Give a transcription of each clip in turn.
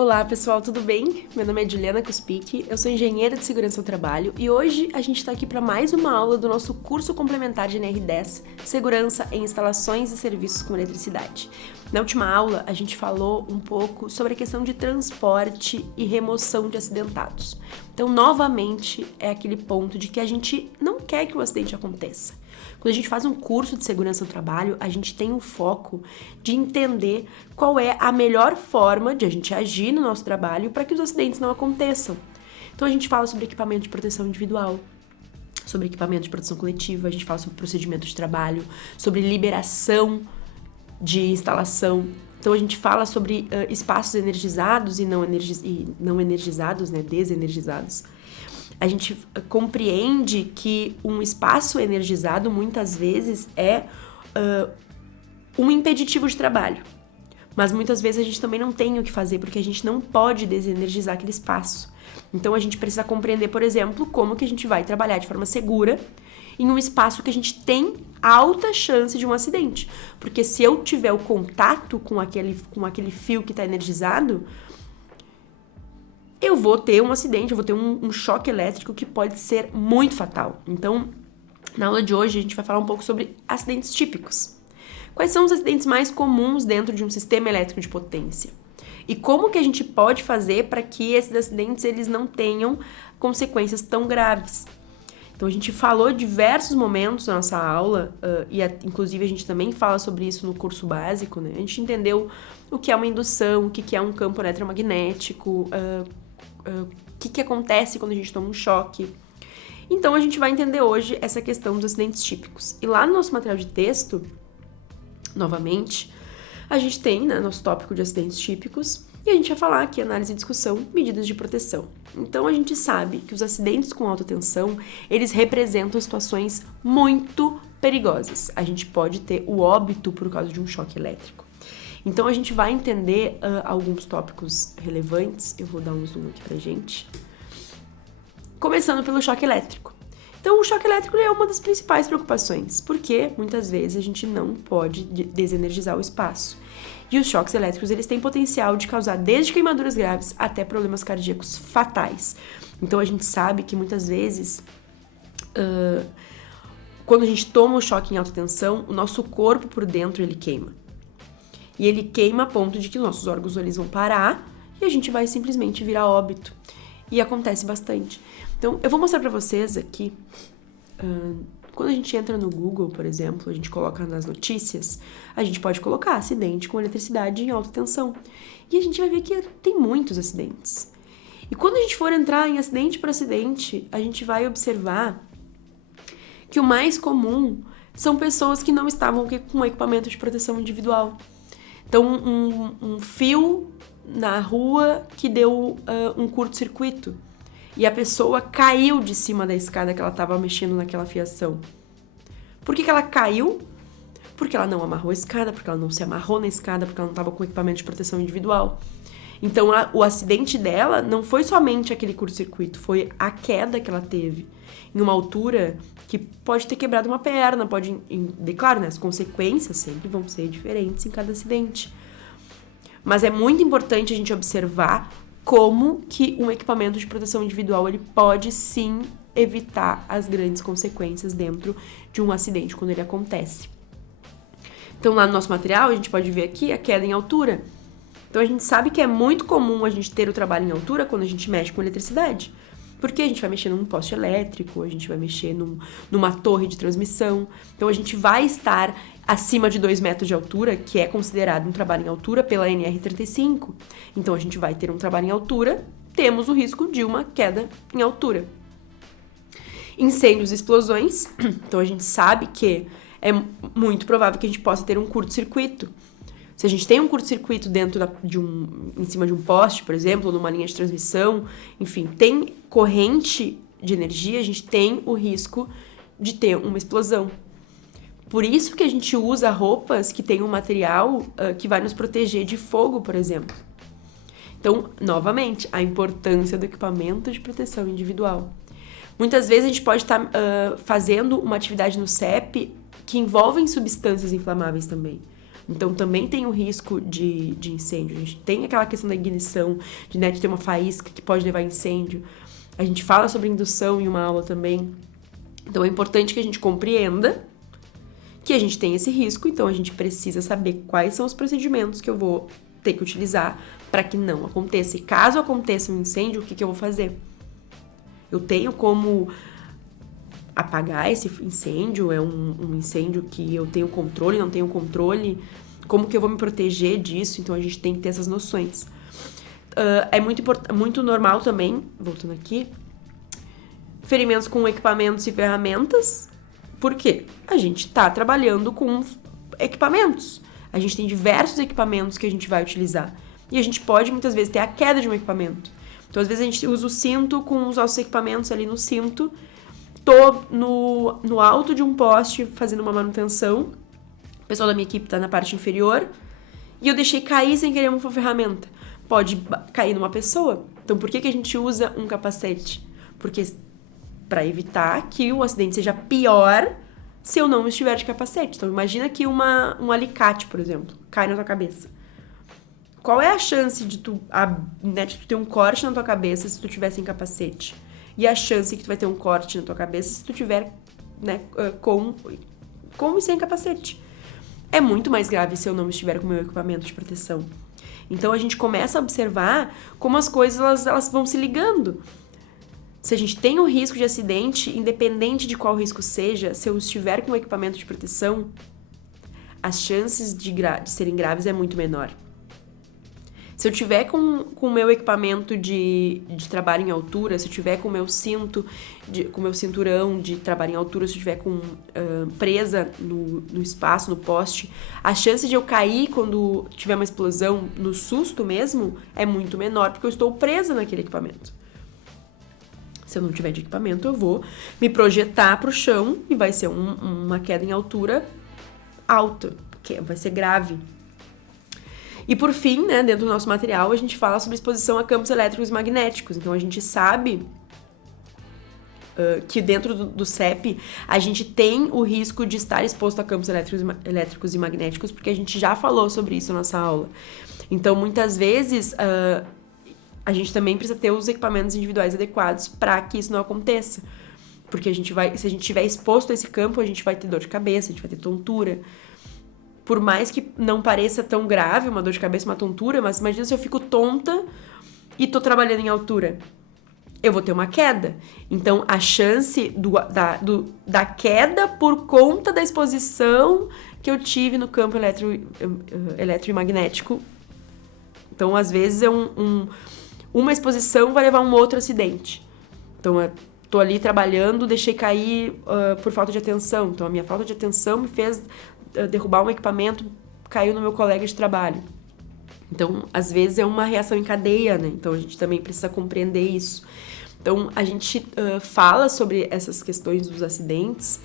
Olá pessoal, tudo bem? Meu nome é Juliana Kuspic, eu sou engenheira de segurança do trabalho e hoje a gente está aqui para mais uma aula do nosso curso complementar de NR10, Segurança em Instalações e Serviços com Eletricidade. Na última aula a gente falou um pouco sobre a questão de transporte e remoção de acidentados. Então, novamente, é aquele ponto de que a gente não quer que o acidente aconteça. Quando a gente faz um curso de segurança do trabalho, a gente tem o foco de entender qual é a melhor forma de a gente agir no nosso trabalho para que os acidentes não aconteçam. Então a gente fala sobre equipamento de proteção individual, sobre equipamento de proteção coletiva, a gente fala sobre procedimento de trabalho, sobre liberação de instalação. Então a gente fala sobre espaços energizados e não energizados, né, desenergizados. A gente compreende que um espaço energizado muitas vezes é um impeditivo de trabalho. Mas muitas vezes a gente também não tem o que fazer, porque a gente não pode desenergizar aquele espaço. Então a gente precisa compreender, por exemplo, como que a gente vai trabalhar de forma segura em um espaço que a gente tem alta chance de um acidente. Porque se eu tiver o contato com aquele fio que está energizado, eu vou ter um acidente, eu vou ter um choque elétrico que pode ser muito fatal. Então, na aula de hoje, a gente vai falar um pouco sobre acidentes típicos. Quais são os acidentes mais comuns dentro de um sistema elétrico de potência? E como que a gente pode fazer para que esses acidentes eles não tenham consequências tão graves? Então, a gente falou diversos momentos na nossa aula, inclusive a gente também fala sobre isso no curso básico, né? A gente entendeu o que é uma indução, o que é um campo eletromagnético, o que acontece quando a gente toma um choque. Então, a gente vai entender hoje essa questão dos acidentes típicos. E lá no nosso material de texto, novamente, a gente tem, né, nosso tópico de acidentes típicos e a gente vai falar aqui análise e discussão, medidas de proteção. Então, a gente sabe que os acidentes com alta tensão, eles representam situações muito perigosas. A gente pode ter o óbito por causa de um choque elétrico. Então, a gente vai entender alguns tópicos relevantes. Eu vou dar um zoom aqui pra gente. Começando pelo choque elétrico. Então, o choque elétrico é uma das principais preocupações, porque muitas vezes a gente não pode desenergizar o espaço. E os choques elétricos, eles têm potencial de causar desde queimaduras graves até problemas cardíacos fatais. Então, a gente sabe que muitas vezes, quando a gente toma o choque em alta tensão, o nosso corpo por dentro, ele queima. E ele queima a ponto de que os nossos órgãos eles vão parar e a gente vai simplesmente virar óbito. E acontece bastante. Então, eu vou mostrar pra vocês aqui, quando a gente entra no Google, por exemplo, a gente coloca nas notícias, a gente pode colocar acidente com eletricidade em alta tensão. E a gente vai ver que tem muitos acidentes. E quando a gente for entrar em acidente por acidente, a gente vai observar que o mais comum são pessoas que não estavam com equipamento de proteção individual. Então, um fio na rua que deu um curto-circuito e a pessoa caiu de cima da escada que ela estava mexendo naquela fiação. Por que ela caiu? Porque ela não amarrou a escada, porque ela não se amarrou na escada, porque ela não estava com equipamento de proteção individual. Então, o acidente dela não foi somente aquele curto-circuito, foi a queda que ela teve em uma altura que pode ter quebrado uma perna, claro, né, as consequências sempre vão ser diferentes em cada acidente. Mas é muito importante a gente observar como que um equipamento de proteção individual ele pode sim evitar as grandes consequências dentro de um acidente quando ele acontece. Então, lá no nosso material, a gente pode ver aqui a queda em altura. Então, a gente sabe que é muito comum a gente ter o trabalho em altura quando a gente mexe com eletricidade. Porque a gente vai mexer num poste elétrico, a gente vai mexer numa torre de transmissão. Então, a gente vai estar acima de 2 metros de altura, que é considerado um trabalho em altura pela NR35. Então, a gente vai ter um trabalho em altura, temos o risco de uma queda em altura. Incêndios e explosões. Então, a gente sabe que é muito provável que a gente possa ter um curto-circuito. Se a gente tem um curto-circuito em cima de um poste, por exemplo, ou numa linha de transmissão, enfim, tem corrente de energia, a gente tem o risco de ter uma explosão. Por isso que a gente usa roupas que tem um material que vai nos proteger de fogo, por exemplo. Então, novamente, a importância do equipamento de proteção individual. Muitas vezes a gente pode estar fazendo uma atividade no CEP que envolve substâncias inflamáveis também. Então também tem o risco de incêndio. A gente tem aquela questão da ignição, de ter uma faísca que pode levar a incêndio. A gente fala sobre indução em uma aula também. Então é importante que a gente compreenda que a gente tem esse risco, então a gente precisa saber quais são os procedimentos que eu vou ter que utilizar para que não aconteça. E caso aconteça um incêndio, o que eu vou fazer? Eu tenho como apagar esse incêndio? É um incêndio que eu tenho controle, não tenho controle? Como que eu vou me proteger disso? Então a gente tem que ter essas noções. É muito normal também, voltando aqui, ferimentos com equipamentos e ferramentas. Por quê? A gente está trabalhando com equipamentos. A gente tem diversos equipamentos que a gente vai utilizar. E a gente pode, muitas vezes, ter a queda de um equipamento. Então, às vezes, a gente usa o cinto com os nossos equipamentos ali no cinto. Tô no alto de um poste fazendo uma manutenção. O pessoal da minha equipe tá na parte inferior. E eu deixei cair sem querer uma ferramenta. Pode cair numa pessoa. Então, por que a gente usa um capacete? Porque para evitar que o acidente seja pior se eu não estiver de capacete. Então, imagina que um alicate, por exemplo, cai na tua cabeça. Qual é a chance de tu ter um corte na tua cabeça se tu tiver sem capacete? E a chance que tu vai ter um corte na tua cabeça se tu tiver, né, com e sem capacete? É muito mais grave se eu não estiver com o meu equipamento de proteção. Então, a gente começa a observar como as coisas elas vão se ligando. Se a gente tem um risco de acidente, independente de qual risco seja, se eu estiver com o equipamento de proteção, as chances de serem graves é muito menor. Se eu tiver com o meu equipamento de trabalho em altura, se eu tiver com o meu cinto, com o meu cinturão de trabalho em altura, se eu tiver presa no espaço, no poste, a chance de eu cair quando tiver uma explosão, no susto mesmo, é muito menor, porque eu estou presa naquele equipamento. Se eu não tiver de equipamento, eu vou me projetar para o chão e vai ser uma queda em altura alta, que vai ser grave. E por fim, né, dentro do nosso material, a gente fala sobre exposição a campos elétricos e magnéticos. Então, a gente sabe que dentro do CEP, a gente tem o risco de estar exposto a campos elétricos e magnéticos, porque a gente já falou sobre isso na nossa aula. Então, muitas vezes, a gente também precisa ter os equipamentos individuais adequados para que isso não aconteça. Porque se a gente estiver exposto a esse campo, a gente vai ter dor de cabeça, a gente vai ter tontura. Por mais que não pareça tão grave uma dor de cabeça, uma tontura, mas imagina se eu fico tonta e tô trabalhando em altura. Eu vou ter uma queda. Então, a chance da queda por conta da exposição que eu tive no campo eletromagnético. Então, às vezes, uma exposição vai levar a um outro acidente. Então, eu tô ali trabalhando, deixei cair por falta de atenção. Então, a minha falta de atenção me fez derrubar um equipamento, caiu no meu colega de trabalho. Então, às vezes, é uma reação em cadeia, né? Então, a gente também precisa compreender isso. Então, a gente fala sobre essas questões dos acidentes,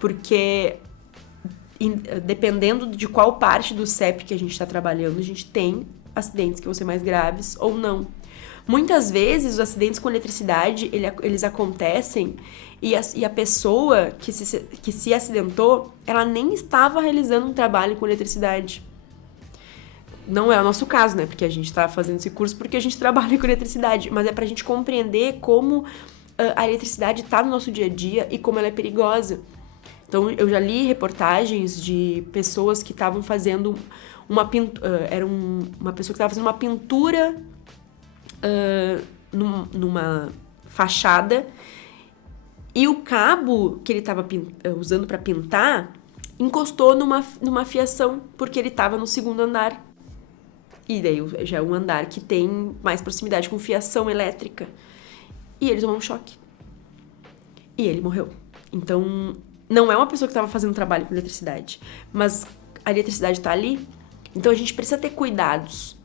porque dependendo de qual parte do CEP que a gente está trabalhando, a gente tem acidentes que vão ser mais graves ou não. Muitas vezes, os acidentes com eletricidade, eles acontecem e a pessoa que se acidentou, ela nem estava realizando um trabalho com eletricidade. Não é o nosso caso, né? Porque a gente está fazendo esse curso porque a gente trabalha com eletricidade. Mas é pra gente compreender como a eletricidade está no nosso dia a dia e como ela é perigosa. Então, eu já li reportagens de pessoas que estavam fazendo uma pintura... Era uma pessoa que estava fazendo uma pintura numa fachada e o cabo que ele estava usando para pintar encostou numa fiação porque ele estava no segundo andar. E daí já é um andar que tem mais proximidade com fiação elétrica. E ele tomou um choque. E ele morreu. Então, não é uma pessoa que estava fazendo trabalho com eletricidade, mas a eletricidade está ali. Então, a gente precisa ter cuidados.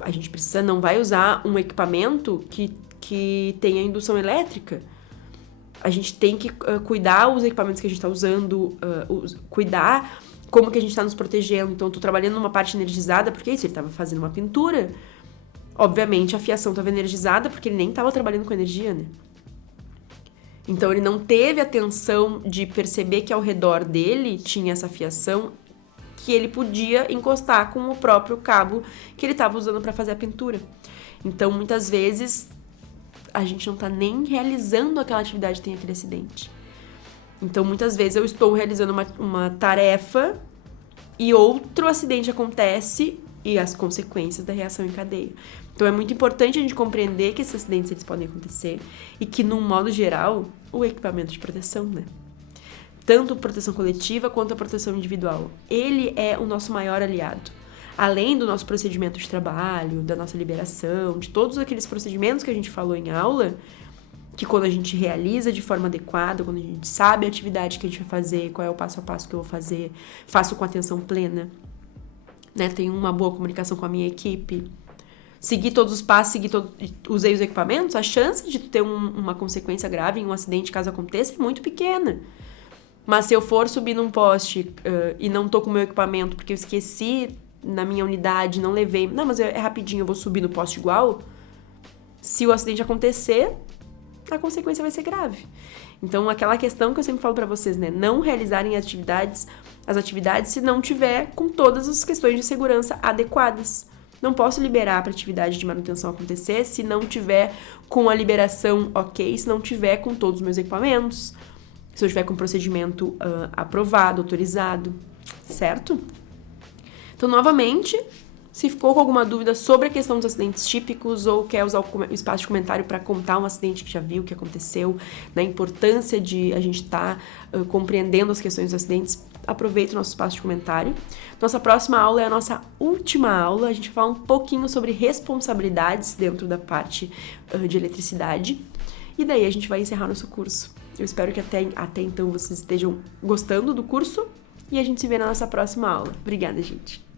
A gente não vai usar um equipamento que tenha indução elétrica. A gente tem que cuidar os equipamentos que a gente está usando, cuidar como que a gente está nos protegendo. Então, eu tô trabalhando numa parte energizada, porque é isso, ele estava fazendo uma pintura. Obviamente, a fiação estava energizada, porque ele nem estava trabalhando com energia, né? Então, ele não teve atenção de perceber que ao redor dele tinha essa fiação que ele podia encostar com o próprio cabo que ele estava usando para fazer a pintura. Então, muitas vezes, a gente não tá nem realizando aquela atividade e tem aquele acidente. Então, muitas vezes, eu estou realizando uma tarefa e outro acidente acontece e as consequências da reação em cadeia. Então, é muito importante a gente compreender que esses acidentes eles podem acontecer e que, num modo geral, o equipamento de proteção, né? Tanto a proteção coletiva quanto a proteção individual. Ele é o nosso maior aliado. Além do nosso procedimento de trabalho, da nossa liberação, de todos aqueles procedimentos que a gente falou em aula, que quando a gente realiza de forma adequada, quando a gente sabe a atividade que a gente vai fazer, qual é o passo a passo que eu vou fazer, faço com atenção plena, né? Tenho uma boa comunicação com a minha equipe, seguir todos os passos, usei os equipamentos, a chance de ter uma consequência grave em um acidente, caso aconteça, é muito pequena. Mas se eu for subir num poste e não tô com o meu equipamento porque eu esqueci na minha unidade, não levei... Não, mas é rapidinho, eu vou subir no poste igual. Se o acidente acontecer, a consequência vai ser grave. Então, aquela questão que eu sempre falo pra vocês, né? Não realizarem as atividades se não tiver com todas as questões de segurança adequadas. Não posso liberar para atividade de manutenção acontecer se não tiver com a liberação ok, se não tiver com todos os meus equipamentos, se eu tiver com o procedimento aprovado, autorizado, certo? Então, novamente, se ficou com alguma dúvida sobre a questão dos acidentes típicos ou quer usar o espaço de comentário para contar um acidente que já viu, que aconteceu, na importância de a gente estar compreendendo as questões dos acidentes, aproveita o nosso espaço de comentário. Nossa próxima aula é a nossa última aula. A gente vai falar um pouquinho sobre responsabilidades dentro da parte de eletricidade. E daí a gente vai encerrar nosso curso. Eu espero que até então vocês estejam gostando do curso. E a gente se vê na nossa próxima aula. Obrigada, gente!